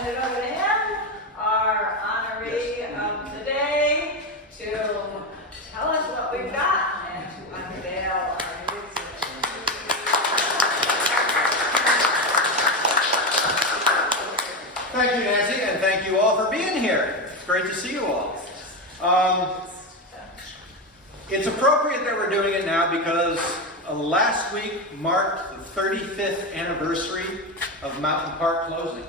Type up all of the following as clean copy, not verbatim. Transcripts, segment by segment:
hand it over to him, our honoree of the day, to tell us what we've got and to unveil our new exhibit. Thank you, Nancy, and thank you all for being here. It's great to see you all. It's appropriate that we're doing it now because last week marked the 35th anniversary of Mountain Park closing,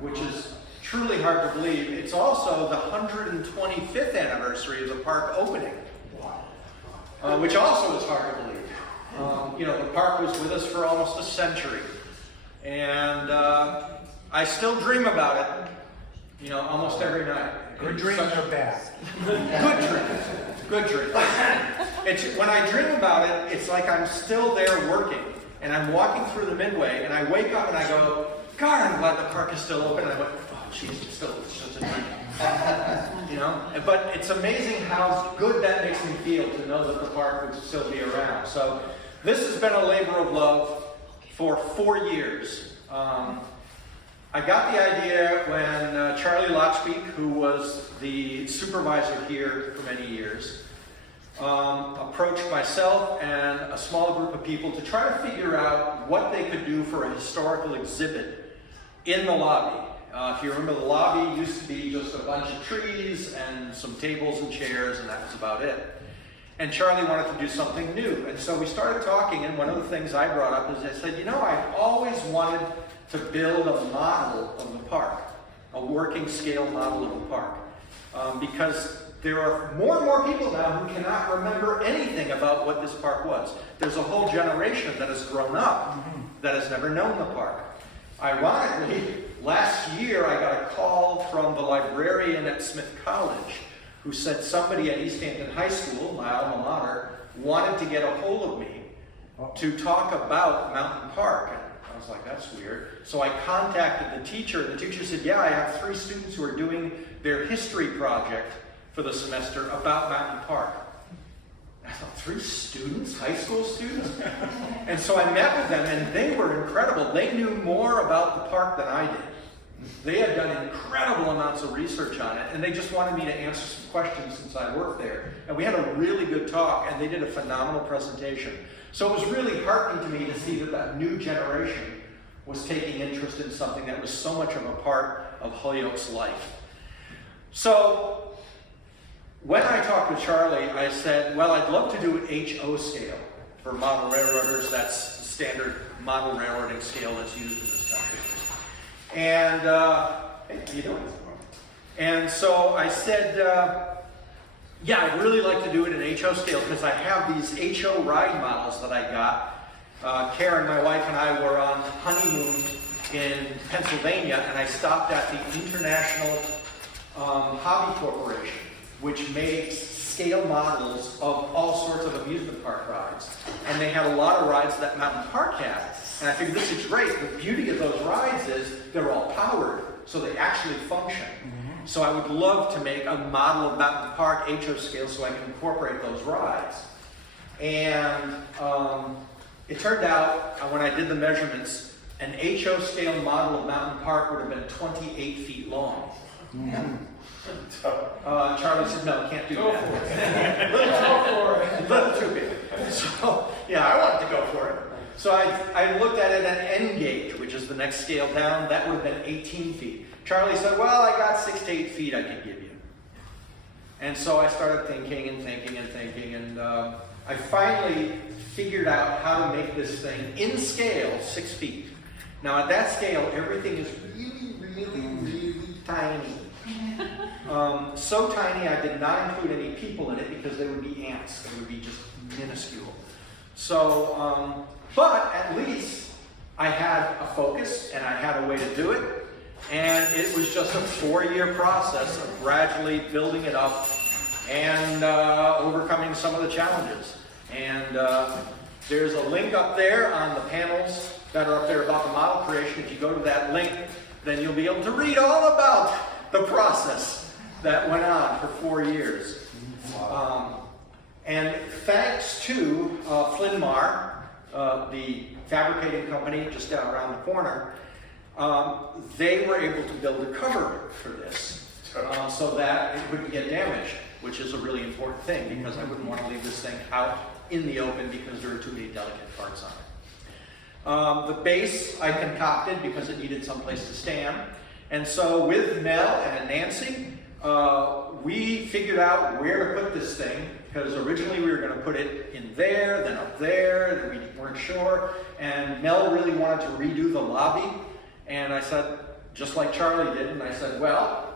which is truly hard to believe. It's also the 125th anniversary of the park opening, which also is hard to believe. You know, the park was with us for almost a century, and I still dream about it, you know, almost every night. Good dreams are bad. Good dreams. Good dreams. When I dream about it, it's like I'm still there working, and I'm walking through the Midway, and I wake up and I go, God, I'm glad the park is still open. And I went, oh, geez, it's just a dream. You know? But it's amazing how good that makes me feel to know that the park would still be around. So this has been a labor of love for 4 years. I got the idea when Charlie Lockspeak, who was the supervisor here for many years, approached myself and a small group of people to try to figure out what they could do for a historical exhibit in the lobby. If you remember, the lobby used to be just a bunch of trees and some tables and chairs, and that was about it. And Charlie wanted to do something new. And so we started talking, and one of the things I brought up is I said, you know, I've always wanted to build a model of the park, a working scale model of the park. Because there are more and more people now who cannot remember anything about what this park was. There's a whole generation that has grown up that has never known the park. Ironically, last year I got a call from the librarian at Smith College who said somebody at East Hampton High School, my alma mater, wanted to get a hold of me to talk about Mountain Park. I was like, that's weird. So I contacted the teacher, and the teacher said, yeah, I have 3 students who are doing their history project for the semester about Mountain Park. I thought, 3 students? High school students? And so I met with them, and they were incredible. They knew more about the park than I did. They had done incredible amounts of research on it, and they just wanted me to answer some questions since I worked there. And we had a really good talk, and they did a phenomenal presentation. So it was really heartening to me to see that that new generation was taking interest in something that was so much of a part of Holyoke's life. So when I talked with Charlie, I said, well, I'd love to do an HO scale. For model railroaders, that's the standard model railroading scale that's used in this country. And, hey, how you doing? And so I said, yeah, I'd really like to do it in HO scale because I have these HO ride models that I got. Karen, my wife, and I were on honeymoon in Pennsylvania, and I stopped at the International Hobby Corporation, which makes scale models of all sorts of amusement park rides. And they had a lot of rides that Mountain Park had. And I figured this is great. The beauty of those rides is they're all powered, so they actually function. So I would love to make a model of Mountain Park HO scale so I can incorporate those rides. And it turned out, when I did the measurements, an HO scale model of Mountain Park would have been 28 feet long. Charlie said, no, can't do that. Little too big. So, yeah, I wanted to go for it. So I looked at it at N gauge, which is the next scale down. That would have been 18 feet. Charlie said, well, I got 6 to 8 feet I could give you. And so I started thinking and thinking and thinking, and I finally figured out how to make this thing in scale 6 feet. Now at that scale, everything is really, really, really tiny. So tiny I did not include any people in it because they would be ants. They would be just minuscule. So, but at least I had a focus and I had a way to do it. And it was just a 4-year process of gradually building it up and overcoming some of the challenges. And there's a link up there on the panels that are up there about the model creation. If you go to that link, then you'll be able to read all about the process that went on for 4 years. And thanks to Flynn Marr, the fabricating company just down around the corner, they were able to build a cover for this so that it wouldn't get damaged, which is a really important thing because I wouldn't want to leave this thing out in the open because there are too many delicate parts on it. The base I concocted because it needed someplace to stand. And so with Mel and Nancy, we figured out where to put this thing because originally we were going to put it in there, then up there, then we weren't sure. And Mel really wanted to redo the lobby. And I said, just like Charlie did, and I said, well,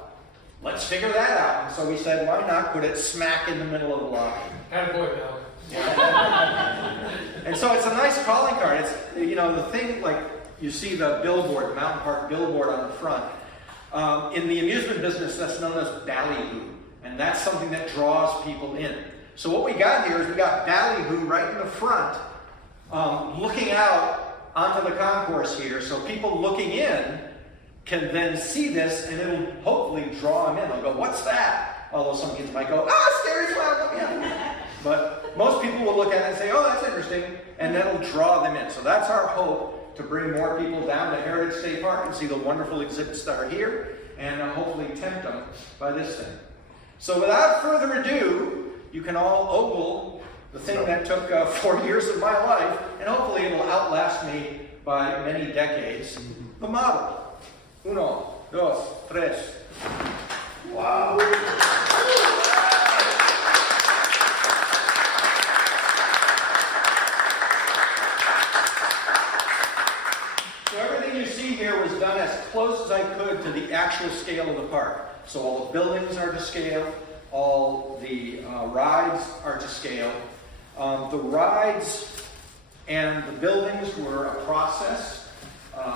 let's figure that out. And so we said, why not put it smack in the middle of the lobby? Attaboy, Mel. And so it's a nice calling card. It's, you know, the thing, like you see the billboard, the Mountain Park billboard on the front. In the amusement business, that's known as ballyhoo. And that's something that draws people in. So what we got here is we got ballyhoo right in the front, looking out onto the concourse here. So people looking in can then see this and it'll hopefully draw them in. They'll go, what's that? Although some kids might go, scary clown, let me in. But most people will look at it and say, oh, that's interesting, and that'll draw them in. So that's our hope, to bring more people down to Heritage State Park and see the wonderful exhibits that are here, and hopefully tempt them by this thing. So without further ado, you can all ogle the thing that took 4 years of my life, and hopefully it will outlast me by many decades. The model. Uno, dos, tres. Wow. So everything you see here was done as close as I could to the actual scale of the park. So all the buildings are to scale, all the rides are to scale. The rides and the buildings were a process.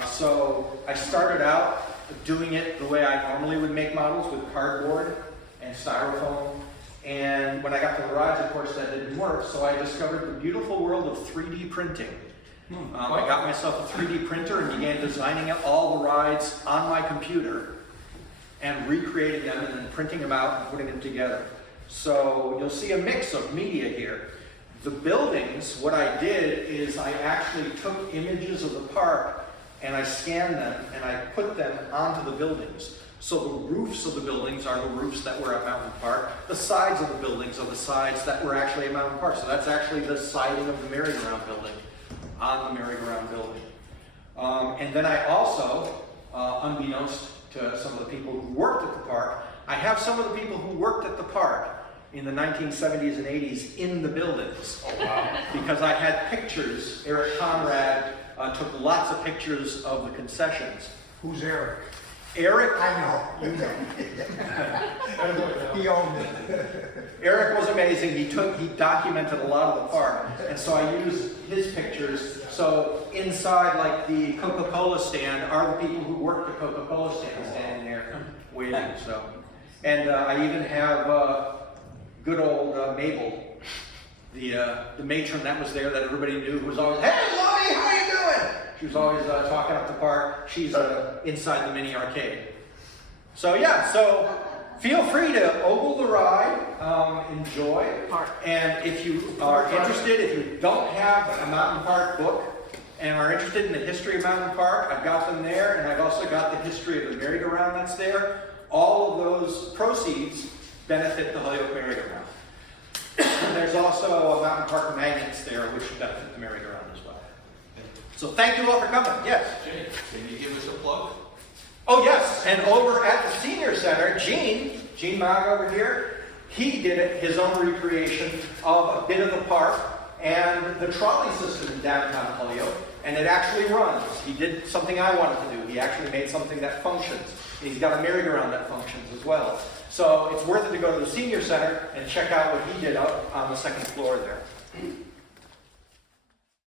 So I started out doing it the way I normally would make models, with cardboard and styrofoam. And when I got to the rides, of course, that didn't work. So I discovered the beautiful world of 3D printing. I got myself a 3D printer and began designing all the rides on my computer and recreating them and then printing them out and putting them together. So you'll see a mix of media here. The buildings, what I did is I actually took images of the park and I scanned them and I put them onto the buildings. So the roofs of the buildings are the roofs that were at Mountain Park. The sides of the buildings are the sides that were actually at Mountain Park. So that's actually the siding of the merry-go-round building on the merry-go-round building. And then I also, unbeknownst to some of the people who worked at the park, I have some of the people who worked at the park in the 1970s and 80s in the buildings. Oh, wow. Because I had pictures. Eric Conrad took lots of pictures of the concessions. Who's Eric? Eric, I know. You know. Attaboy, Mel. He owned it. Eric was amazing. He documented a lot of the park, and so I used his pictures. So inside, like the Coca-Cola stand, are the people who worked the Coca-Cola stand standing there waiting. So, and I even have good old Mabel, the matron that was there that everybody knew, who was always, "Hey, Lonnie, how you doing?" She was always talking up the park. She's inside the mini arcade. So yeah, so feel free to ogle the ride, enjoy. And if you are interested, if you don't have a Mountain Park book and are interested in the history of Mountain Park, I've got them there, and I've also got the history of the merry-go-round that's there. All of those proceeds benefit the Holyoke merry-go-round. And there's also a Mountain Park magnets there, which benefit the merry-go-round as well. So thank you all for coming. Yes? Jane, can you give us a plug? Oh yes, and over at the Senior Center, Gene Mogg over here, he did his own recreation of a bit of the park and the trolley system in downtown Holyoke, and it actually runs. He did something I wanted to do. He actually made something that functions. And he's got a merry-go-round that functions as well. So it's worth it to go to the Senior Center and check out what he did up on the second floor there.